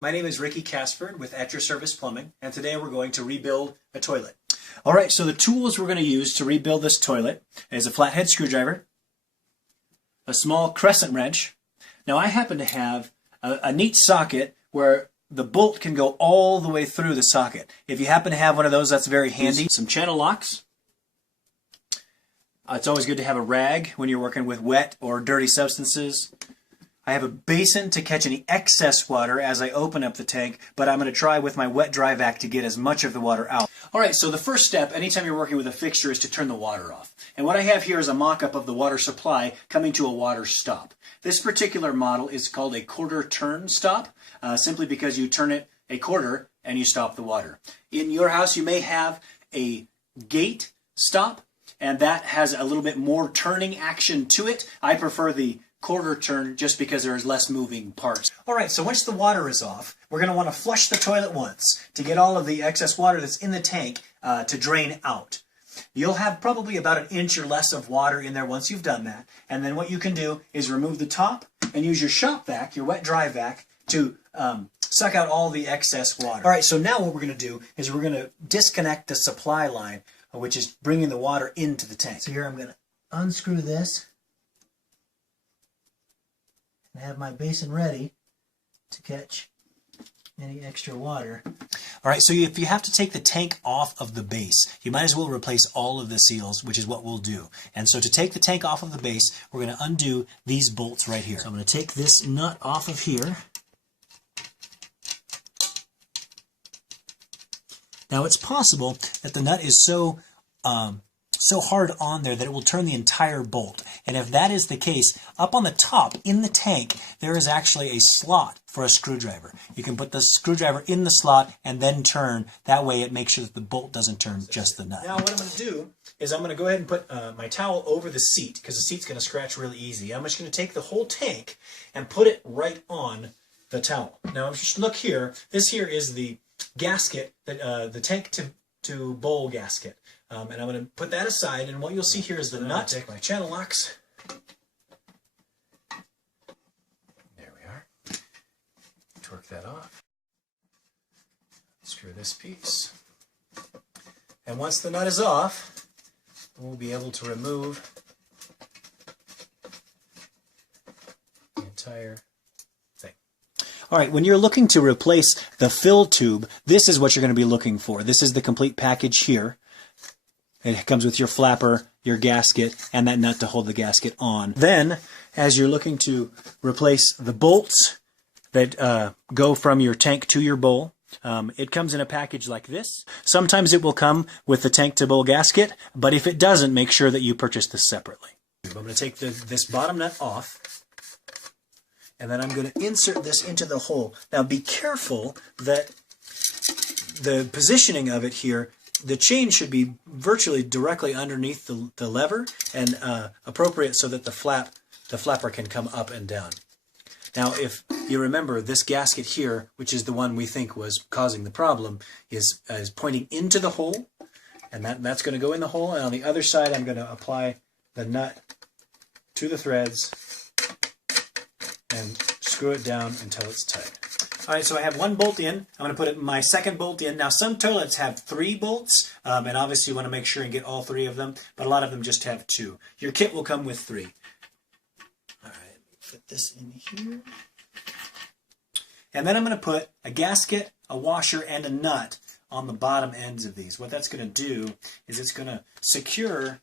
My name is Ricky Casford with At Your Service Plumbing, and today we're going to rebuild a toilet. All right, so the tools we're going to use to rebuild this toilet is a flathead screwdriver, a small crescent wrench. Now I happen to have a neat socket where the bolt can go all the way through the socket. If you happen to have one of those, that's very handy. Some channel locks. It's always good to have a rag when you're working with wet or dirty substances. I have a basin to catch any excess water as I open up the tank, but I'm going to try with my wet dry vac to get as much of the water out. All right, so the first step anytime you're working with a fixture is to turn the water off. And what I have here is a mock-up of the water supply coming to a water stop. This particular model is called a quarter turn stop, simply because you turn it a quarter and you stop the water. In your house you may have a gate stop, and that has a little bit more turning action to it. I prefer the quarter turn just because there is less moving parts. All right, so once the water is off, we're going to want to flush the toilet once to get all of the excess water that's in the tank to drain out. You'll have probably about an inch or less of water in there once you've done that. And then what you can do is remove the top and use your shop vac, your wet dry vac, to suck out all the excess water. All right, so now what we're going to do is we're going to disconnect the supply line, which is bringing the water into the tank. So here I'm going to unscrew this and have my basin ready to catch any extra water. All right, so if you have to take the tank off of the base, you might as well replace all of the seals, which is what we'll do. And so to take the tank off of the base, we're going to undo these bolts right here. So I'm going to take this nut off of here. Now it's possible that the nut is so hard on there that it will turn the entire bolt. And if that is the case, up on the top in the tank there is actually a slot for a screwdriver. You can put the screwdriver in the slot and then turn. That way it makes sure that the bolt doesn't turn just the nut. Now what I'm going to do is I'm going to go ahead and put my towel over the seat, because the seat's going to scratch really easy. I'm just going to take the whole tank and put it right on the towel. Now just look here. This here is the gasket, the tank to bowl gasket. And I'm going to put that aside, and what you'll see here is the nut. Take my channel locks. There we are. Torque that off. Screw this piece. And once the nut is off, we'll be able to remove the entire thing. All right, when you're looking to replace the fill tube, this is what you're going to be looking for. This is the complete package here. It comes with your flapper, your gasket, and that nut to hold the gasket on. Then, as you're looking to replace the bolts that go from your tank to your bowl, it comes in a package like this. Sometimes it will come with the tank to bowl gasket, but if it doesn't, make sure that you purchase this separately. I'm going to take this bottom nut off, and then I'm going to insert this into the hole. Now be careful that the positioning of it here, the chain should be virtually directly underneath the lever and appropriate so that the flapper can come up and down. Now if you remember, this gasket here, which is the one we think was causing the problem, is pointing into the hole, and that's going to go in the hole, and on the other side I'm going to apply the nut to the threads and screw it down until it's tight. All right, so I have one bolt in. I'm going to put my second bolt in. Now, some toilets have 3 bolts, and obviously you want to make sure and get all 3 of them, but a lot of them just have 2. Your kit will come with 3. All right, put this in here. And then I'm going to put a gasket, a washer, and a nut on the bottom ends of these. What that's going to do is it's going to secure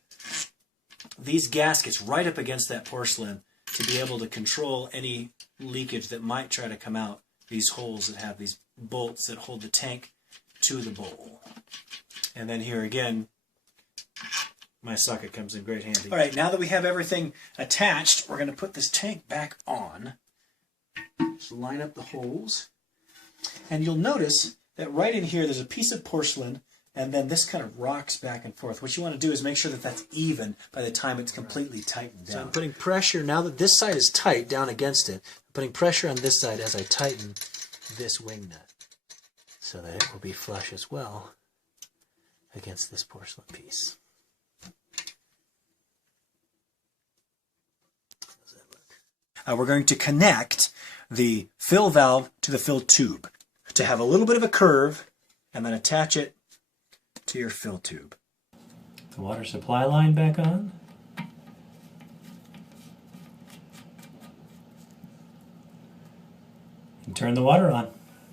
these gaskets right up against that porcelain to be able to control any leakage that might try to come out these holes that have these bolts that hold the tank to the bowl. And then here again, my socket comes in great handy. All right, now that we have everything attached, we're going to put this tank back on. Just line up the holes. And you'll notice that right in here there's a piece of porcelain, and then this kind of rocks back and forth. What you want to do is make sure that that's even by the time it's completely tightened down. So I'm putting pressure, now that this side is tight down against it, I'm putting pressure on this side as I tighten this wing nut so that it will be flush as well against this porcelain piece. How does that look? We're going to connect the fill valve to the fill tube to have a little bit of a curve, and then attach it to your fill tube. The water supply line back on. And turn the water on.